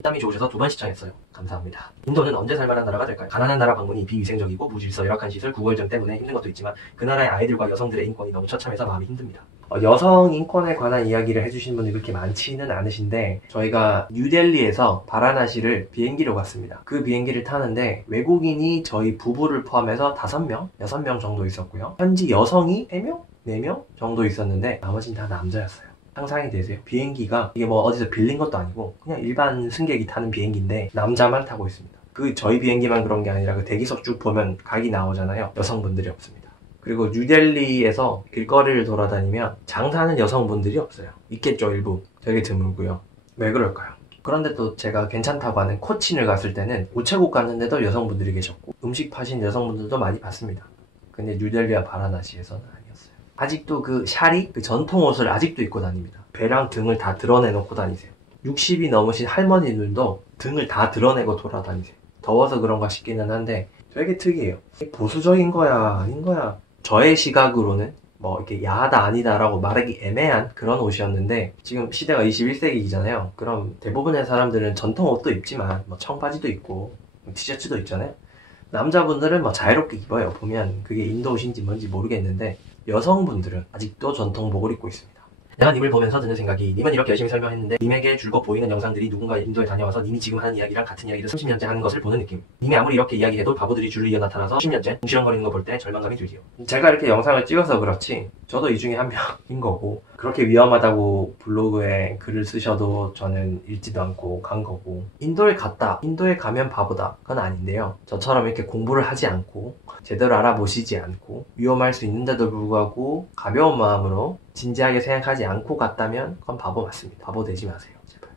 땀이 좋으셔서 2번 시청했어요. 감사합니다. 인도는 언제 살만한 나라가 될까요? 가난한 나라 방문이 비위생적이고 무질서, 열악한 시설, 구걸정 때문에 힘든 것도 있지만 그 나라의 아이들과 여성들의 인권이 너무 처참해서 마음이 힘듭니다. 여성 인권에 관한 이야기를 해주신 분이 그렇게 많지는 않으신데 저희가 뉴델리에서 바라나시를 비행기로 갔습니다. 그 비행기를 타는데 외국인이 저희 부부를 포함해서 5명? 6명 정도 있었고요. 현지 여성이 3명? 4명 정도 있었는데 나머지는 다 남자였어요. 상상이 되세요? 비행기가 이게 뭐 어디서 빌린 것도 아니고 그냥 일반 승객이 타는 비행기인데 남자만 타고 있습니다. 그 저희 비행기만 그런 게 아니라 그 대기석 쭉 보면 각이 나오잖아요. 여성분들이 없습니다. 그리고 뉴델리에서 길거리를 돌아다니면 장사하는 여성분들이 없어요. 있겠죠, 일부. 되게 드물고요. 왜 그럴까요? 그런데 또 제가 괜찮다고 하는 코친을 갔을 때는 우체국 갔는데도 여성분들이 계셨고 음식 파신 여성분들도 많이 봤습니다. 근데 뉴델리와 바라나시에서는 아니었어요. 아직도 그 샤리, 그 전통 옷을 아직도 입고 다닙니다. 배랑 등을 다 드러내놓고 다니세요. 60이 넘으신 할머니들도 등을 다 드러내고 돌아다니세요. 더워서 그런가 싶기는 한데 되게 특이해요. 보수적인 거야, 아닌 거야. 저의 시각으로는 뭐 이렇게 야하다 아니다라고 말하기 애매한 그런 옷이었는데 지금 시대가 21세기잖아요. 그럼 대부분의 사람들은 전통 옷도 입지만 뭐 청바지도 입고 티셔츠도 있잖아요. 남자분들은 뭐 자유롭게 입어요. 보면 그게 인도 옷인지 뭔지 모르겠는데 여성분들은 아직도 전통복을 입고 있습니다. 내가 님을 보면서 드는 생각이 님은 이렇게 열심히 설명했는데 님에게 줄곧 보이는 영상들이 누군가 인도에 다녀와서 님이 지금 하는 이야기랑 같은 이야기를 30년째 하는 것을 보는 느낌. 님이 아무리 이렇게 이야기해도 바보들이 줄을 이어 나타나서 10년째 궁시렁거리는 거 볼 때 절망감이 들지요. 제가 이렇게 영상을 찍어서 그렇지 저도 이 중에 한 명인 거고 그렇게 위험하다고 블로그에 글을 쓰셔도 저는 읽지도 않고 간 거고 인도에 갔다, 인도에 가면 바보다 그건 아닌데요. 저처럼 이렇게 공부를 하지 않고 제대로 알아보시지 않고 위험할 수 있는데도 불구하고 가벼운 마음으로 진지하게 생각하지 않고 갔다면 그건 바보 맞습니다. 바보 되지 마세요. 제발.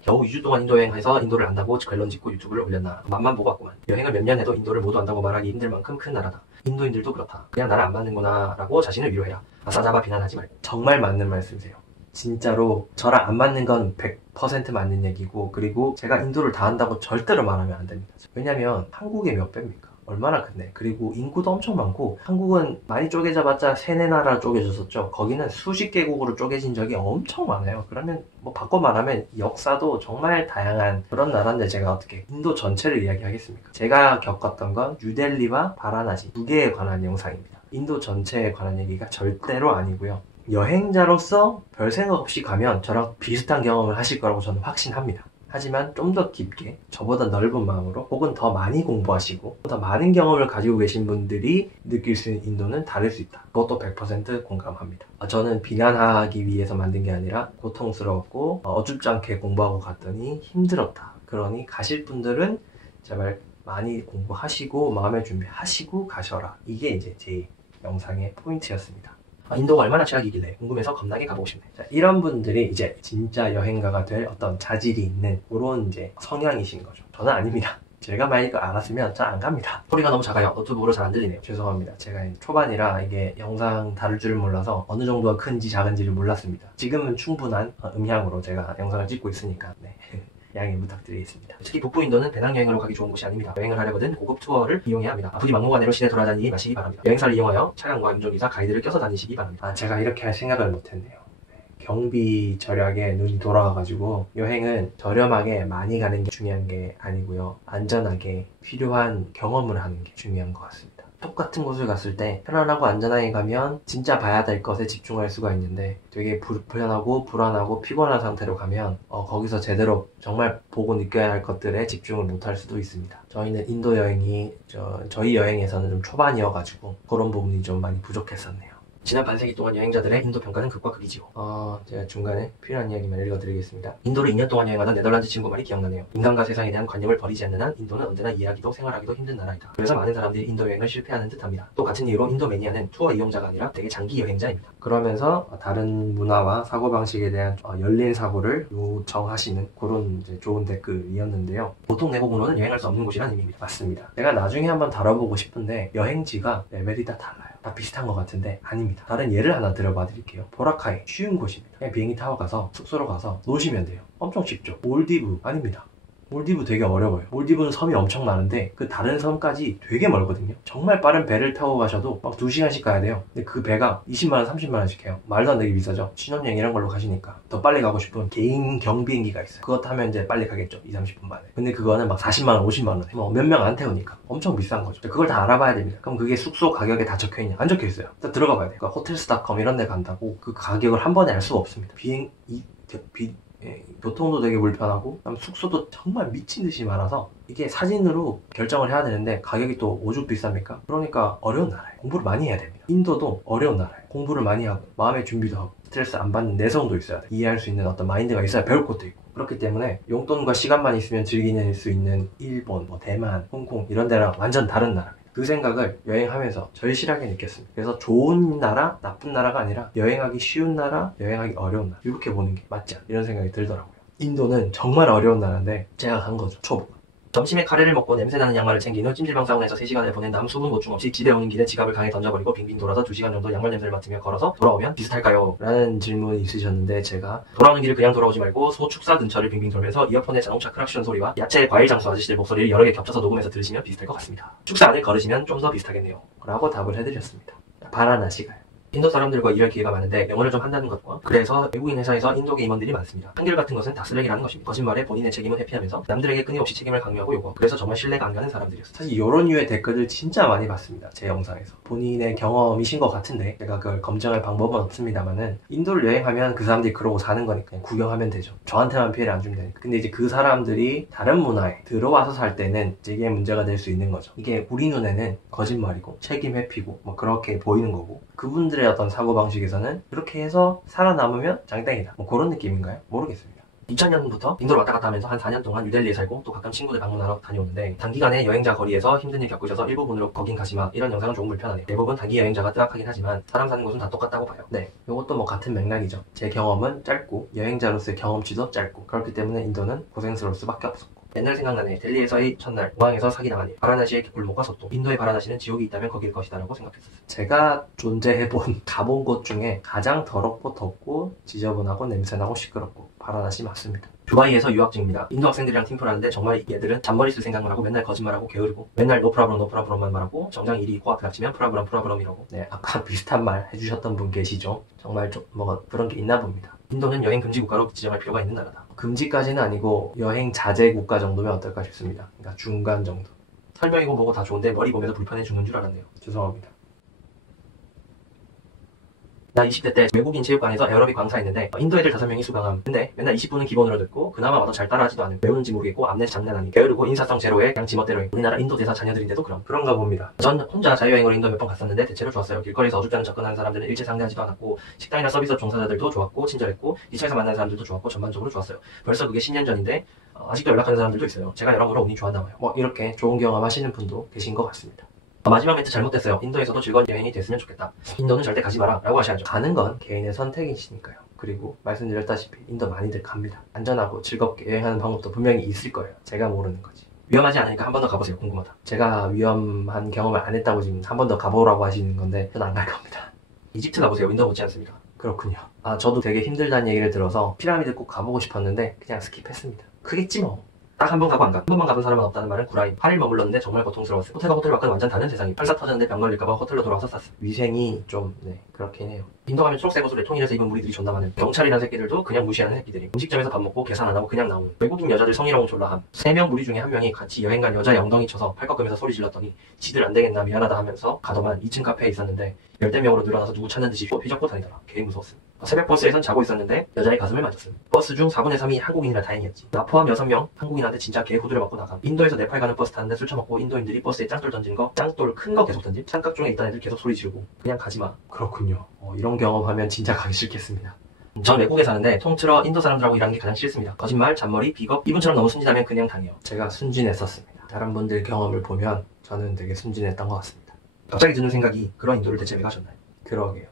겨우 2주 동안 인도 여행해서 인도를 안다고 결론 짓고 유튜브를 올렸나. 맛만 보고 왔구만. 여행을 몇 년 해도 인도를 모두 안다고 말하기 힘들 만큼 큰 나라다. 인도인들도 그렇다. 그냥 나랑 안 맞는구나 라고 자신을 위로해라. 아싸잡아 비난하지 말고. 정말 맞는 말씀이세요. 진짜로 저랑 안 맞는 건 100% 맞는 얘기고 그리고 제가 인도를 다 한다고 절대로 말하면 안 됩니다. 왜냐면 한국의 몇 배입니까? 얼마나 큰데. 그리고 인구도 엄청 많고 한국은 많이 쪼개져봤자 3-4나라 쪼개졌었죠. 거기는 수십 개국으로 쪼개진 적이 엄청 많아요. 그러면 뭐 바꿔 말하면 역사도 정말 다양한 그런 나라인데 제가 어떻게 인도 전체를 이야기하겠습니까? 제가 겪었던 건 뉴델리와 바라나시 2개에 관한 영상입니다. 인도 전체에 관한 얘기가 절대로 아니고요. 여행자로서 별 생각 없이 가면 저랑 비슷한 경험을 하실 거라고 저는 확신합니다. 하지만 좀 더 깊게 저보다 넓은 마음으로 혹은 더 많이 공부하시고 더 많은 경험을 가지고 계신 분들이 느낄 수 있는 인도는 다를 수 있다. 그것도 100% 공감합니다. 저는 비난하기 위해서 만든 게 아니라 고통스러웠고 어줍지 않게 공부하고 갔더니 힘들었다. 그러니 가실 분들은 제발 많이 공부하시고 마음의 준비하시고 가셔라. 이게 이제 제 영상의 포인트였습니다. 인도가 얼마나 최악이길래 궁금해서 겁나게 가보고 싶네. 자, 이런 분들이 이제 진짜 여행가가 될 어떤 자질이 있는 그런 이제 성향이신 거죠. 저는 아닙니다. 제가 만약 이거 알았으면 잘 안 갑니다. 소리가 너무 작아요. 노트북으로 잘 안 들리네요. 죄송합니다. 제가 초반이라 이게 영상 다룰 줄을 몰라서 어느 정도가 큰지 작은지를 몰랐습니다. 지금은 충분한 음향으로 제가 영상을 찍고 있으니까 네. 양해 부탁드리겠습니다. 특히 북부 인도는 배낭여행으로 가기 좋은 곳이 아닙니다. 여행을 하려거든 고급 투어를 이용해야 합니다. 아프디 막무가내로 시내 돌아다니지 마시기 바랍니다. 여행사를 이용하여 차량과 운전기사, 가이드를 껴서 다니시기 바랍니다. 제가 이렇게 할 생각을 못했네요. 경비 절약에 눈이 돌아와가지고 여행은 저렴하게 많이 가는 게 중요한 게 아니고요. 안전하게 필요한 경험을 하는 게 중요한 것 같습니다. 똑같은 곳을 갔을 때 편안하고 안전하게 가면 진짜 봐야 될 것에 집중할 수가 있는데 되게 불편하고 불안하고 피곤한 상태로 가면 거기서 제대로 정말 보고 느껴야 할 것들에 집중을 못할 수도 있습니다. 저희는 인도 여행이 저희 여행에서는 좀 초반이어가지고 그런 부분이 좀 많이 부족했었네요. 지난 반세기 동안 여행자들의 인도 평가는 극과 극이지요. 제가 중간에 필요한 이야기만 읽어드리겠습니다. 인도를 2년 동안 여행하던 네덜란드 친구 말이 기억나네요. 인간과 세상에 대한 관념을 버리지 않는 한 인도는 언제나 이해하기도 생활하기도 힘든 나라이다. 그래서 많은 사람들이 인도 여행을 실패하는 듯합니다. 또 같은 이유로 인도 매니아는 투어 이용자가 아니라 되게 장기 여행자입니다. 그러면서 다른 문화와 사고방식에 대한 열린 사고를 요청하시는 그런 이제 좋은 댓글이었는데요. 보통 내부문호는 여행할 수 없는 곳이라는 의미입니다. 맞습니다. 제가 나중에 한번 다뤄보고 싶은데 여행지가 레벨이 다 달라요. 다 비슷한 것 같은데 아닙니다. 다른 예를 하나 들어봐 드릴게요. 보라카이 쉬운 곳입니다. 그냥 비행기 타고 가서 숙소로 가서 노시면 돼요. 엄청 쉽죠. 몰디브 아닙니다. 몰디브 되게 어려워요. 몰디브는 섬이 엄청 많은데 그 다른 섬까지 되게 멀거든요. 정말 빠른 배를 타고 가셔도 막 2시간씩 가야 돼요. 근데 그 배가 20만원, 30만원씩 해요. 말도 안 되게 비싸죠. 신혼여행 이런 걸로 가시니까 더 빨리 가고 싶은 개인 경비행기가 있어요. 그거 타면 이제 빨리 가겠죠. 2, 30분 만에. 근데 그거는 막 40만원, 50만원 뭐 몇 명 안 태우니까 엄청 비싼 거죠. 그걸 다 알아봐야 됩니다. 그럼 그게 숙소 가격에 다 적혀있냐? 안 적혀있어요. 일단 들어가 봐야 돼요. 그러니까 호텔스닷컴 이런 데 간다고 그 가격을 한 번에 알 수가 없습니다. 교통도 되게 불편하고 숙소도 정말 미친 듯이 많아서 이게 사진으로 결정을 해야 되는데 가격이 또 오죽 비쌉니까? 그러니까 어려운 나라예요. 공부를 많이 해야 됩니다. 인도도 어려운 나라예요. 공부를 많이 하고 마음의 준비도 하고 스트레스 안 받는 내성도 있어야 돼요. 이해할 수 있는 어떤 마인드가 있어야 배울 것도 있고 그렇기 때문에 용돈과 시간만 있으면 즐기낼 수 있는 일본, 대만, 홍콩 이런 데랑 완전 다른 나라입니다. 그 생각을 여행하면서 절실하게 느꼈습니다. 그래서 좋은 나라, 나쁜 나라가 아니라 여행하기 쉬운 나라, 여행하기 어려운 나라 이렇게 보는 게 맞지 않나 이런 생각이 들더라고요. 인도는 정말 어려운 나라인데 제가 간 거죠. 초보. 점심에 카레를 먹고 냄새나는 양말을 챙긴 후 찜질방 사우나에서 3시간을 보낸 다음 수분 보충 없이 집에 오는 길에 지갑을 강에 던져버리고 빙빙 돌아서 2시간 정도 양말 냄새를 맡으며 걸어서 돌아오면 비슷할까요? 라는 질문이 있으셨는데 제가 돌아오는 길을 그냥 돌아오지 말고 소축사 근처를 빙빙 돌면서 이어폰에 자동차 크락션 소리와 야채 과일 장수 아저씨들 목소리를 여러 개 겹쳐서 녹음해서 들으시면 비슷할 것 같습니다. 축사 안을 걸으시면 좀 더 비슷하겠네요. 라고 답을 해드렸습니다. 바라나시가요. 인도 사람들과 일할 기회가 많은데 영어를 좀 한다는 것과 그래서 외국인 회사에서 인도계 임원들이 많습니다. 한결같은 것은 다 쓰레기라는 것입니다. 거짓말에 본인의 책임을 회피하면서 남들에게 끊임없이 책임을 강요하고 요구. 그래서 정말 신뢰가 안 가는 사람들이었어요. 사실 이런 류의 댓글들 진짜 많이 봤습니다. 제 영상에서. 본인의 경험이신 것 같은데 제가 그걸 검증할 방법은 없습니다만은 인도를 여행하면 그 사람들이 그러고 사는 거니까 그냥 구경하면 되죠. 저한테만 피해를 안 주면 되니까. 근데 이제 그 사람들이 다른 문화에 들어와서 살 때는 이게 문제가 될 수 있는 거죠. 이게 우리 눈에는 거짓말이고 책임 회피고 뭐 그렇게 보이는 거고 그분들의 어떤 사고방식에서는 그렇게 해서 살아남으면 장땡이다 뭐 그런 느낌인가요? 모르겠습니다. 2000년부터 인도를 왔다 갔다 하면서 한 4년 동안 뉴델리에 살고 또 가끔 친구들 방문하러 다녀오는데 단기간에 여행자 거리에서 힘든 일 겪으셔서 일부분으로 거긴 가지마 이런 영상은 조금 불편하네요. 대부분 단기 여행자가 뜨악하긴 하지만 사람 사는 곳은 다 똑같다고 봐요. 네, 이것도 뭐 같은 맥락이죠. 제 경험은 짧고 여행자로서의 경험치도 짧고 그렇기 때문에 인도는 고생스러울 수밖에 없었고 옛날 생각나네. 델리에서의 첫날 공항에서 사기당한 일 바라나시의 굴목과 소통 인도의 바라나시는 지옥이 있다면 거길 것이다 라고 생각했었어요. 제가 존재해본 가본 곳 중에 가장 더럽고 덥고 지저분하고 냄새나고 시끄럽고 바라나시 맞습니다. 두바이에서 유학 중입니다. 인도 학생들이랑 팀플하는데 정말 얘들은 잔머리 쓸 생각만 하고 맨날 거짓말하고 게으르고 맨날 노프라브럼만 말하고 정작 일이 코앞에 닥치면 프라브럼이라고. 네, 아까 비슷한 말 해주셨던 분 계시죠? 정말 좀 뭐가 그런 게 있나 봅니다. 인도는 여행 금지 국가로 지정할 필요가 있는 나라다. 금지까지는 아니고 여행 자제 국가 정도면 어떨까 싶습니다. 그러니까 중간 정도. 설명이고 뭐고 다 좋은데 머리 보면서 불편해 죽는 줄 알았네요. 죄송합니다. 나 20대 때 외국인 체육관에서 에어로빅 강사했는데 인도 애들 5명이 수강함. 근데 맨날 20분은 기본으로 듣고 그나마 와도 잘 따라하지도 않은 배우는지 모르겠고 암내 장난하니 게으르고 인사성 제로에 그냥 지멋대로인 우리나라 인도 대사 자녀들인데도 그런가 봅니다. 전 혼자 자유여행으로 인도 몇 번 갔었는데 대체로 좋았어요. 길거리에서 어줍잖은 접근하는 사람들은 일체 상대하지도 않았고 식당이나 서비스업 종사자들도 좋았고 친절했고 기차에서 만나는 사람들도 좋았고 전반적으로 좋았어요. 벌써 그게 10년 전인데 아직도 연락하는 사람들도 있어요. 제가 여러모로 운이 좋았나 봐요. 뭐 이렇게 좋은 경험 하시는 분도 계신 것 같습니다. 마지막 멘트 잘못됐어요. 인도에서도 즐거운 여행이 됐으면 좋겠다. 인도는 절대 가지 마라 라고 하셔야죠. 가는 건 개인의 선택이시니까요. 그리고 말씀드렸다시피 인도 많이들 갑니다. 안전하고 즐겁게 여행하는 방법도 분명히 있을 거예요. 제가 모르는 거지. 위험하지 않으니까 한 번 더 가보세요. 궁금하다. 제가 위험한 경험을 안 했다고 지금 한 번 더 가보라고 하시는 건데 전 안 갈 겁니다. 이집트 가보세요. 인도 못지 않습니다. 그렇군요. 저도 되게 힘들다는 얘기를 들어서 피라미드 꼭 가보고 싶었는데 그냥 스킵했습니다. 크겠지 뭐. 딱 한 번 가고 안 가. 한 번만 가본 사람은 없다는 말은 구라임. 8일 머물렀는데 정말 고통스러웠어요. 호텔과 호텔 밖은 완전 다른 세상이. 팔사 터졌는데 병 걸릴까봐 호텔로 돌아와서 쌌어. 위생이 좀 그렇긴 해요. 인도 가면 초록색 옷을 통일해서 입은 무리들이 존나 많은. 경찰이란 새끼들도 그냥 무시하는 새끼들이. 음식점에서 밥 먹고 계산 안 하고 그냥 나오는. 외국인 여자들 성희롱 졸라함. 3명 무리 중에 1명이 같이 여행 간 여자의 엉덩이 쳐서 팔 꺾으면서 소리 질렀더니 지들 안 되겠나 미안하다 하면서 가더만 2층 카페에 있었는데 열댓 명으로 늘어나서 누구 찾는 듯이 휘젓고 다니더라. 개 무서웠음. 새벽 버스에선 자고 있었는데 여자의 가슴을 만졌음. 버스 중 4분의 3이 한국인이라 다행이었지. 나 포함 6명 한국인한테 진짜 개 후드려 맞고 나감. 인도에서 네팔 가는 버스 타는데 술 처먹고 인도인들이 버스에 짱돌 던진 거 짱돌 큰 거 계속 던짐. 삼각종에 있던 애들 계속 소리 지르고 그냥 가지마. 그렇군요. 이런 경험하면 진짜 가기 싫겠습니다. 전 외국에 사는데 통틀어 인도 사람들하고 일하는 게 가장 싫습니다. 거짓말, 잔머리, 비겁 이분처럼 너무 순진하면 그냥 다녀요. 제가 순진했었습니다. 다른 분들 경험을 보면 저는 되게 순진했던 것 같습니다. 갑자기 드는 생각이 그런 인도를 대체 왜 가셨나요? 그러게요.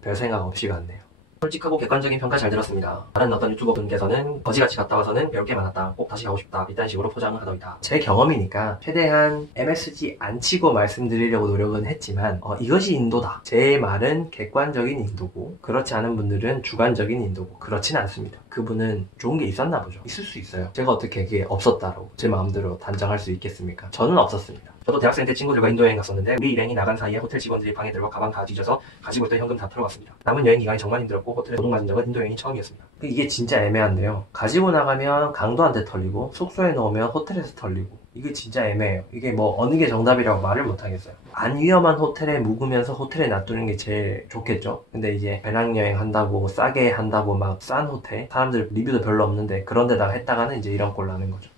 별 생각 없이 갔네요. 솔직하고 객관적인 평가 잘 들었습니다. 다른 어떤 유튜버분께서는 거지같이 갔다 와서는 배울 게 많았다. 꼭 다시 가고 싶다. 이딴 식으로 포장을 하더이다. 제 경험이니까 최대한 MSG 안 치고 말씀드리려고 노력은 했지만 이것이 인도다. 제 말은 객관적인 인도고 그렇지 않은 분들은 주관적인 인도고 그렇진 않습니다. 그분은 좋은 게 있었나 보죠. 있을 수 있어요. 제가 어떻게 그게 없었다라고 제 마음대로 단정할 수 있겠습니까? 저는 없었습니다. 저도 대학생 때 친구들과 인도 여행 갔었는데 우리 일행이 나간 사이에 호텔 직원들이 방에 들어가 가방 다 뒤져서 가지고 있던 현금 다 털어갔습니다. 남은 여행 기간이 정말 힘들었고 호텔에 도둑 맞은 적은 인도 여행이 처음이었습니다. 이게 진짜 애매한데요. 가지고 나가면 강도한테 털리고 숙소에 넣으면 호텔에서 털리고 이게 진짜 애매해요. 이게 뭐 어느 게 정답이라고 말을 못하겠어요. 안 위험한 호텔에 묵으면서 호텔에 놔두는 게 제일 좋겠죠. 근데 이제 배낭여행 한다고 싸게 한다고 막 싼 호텔 사람들 리뷰도 별로 없는데 그런 데다가 했다가는 이제 이런 꼴 나는 거죠.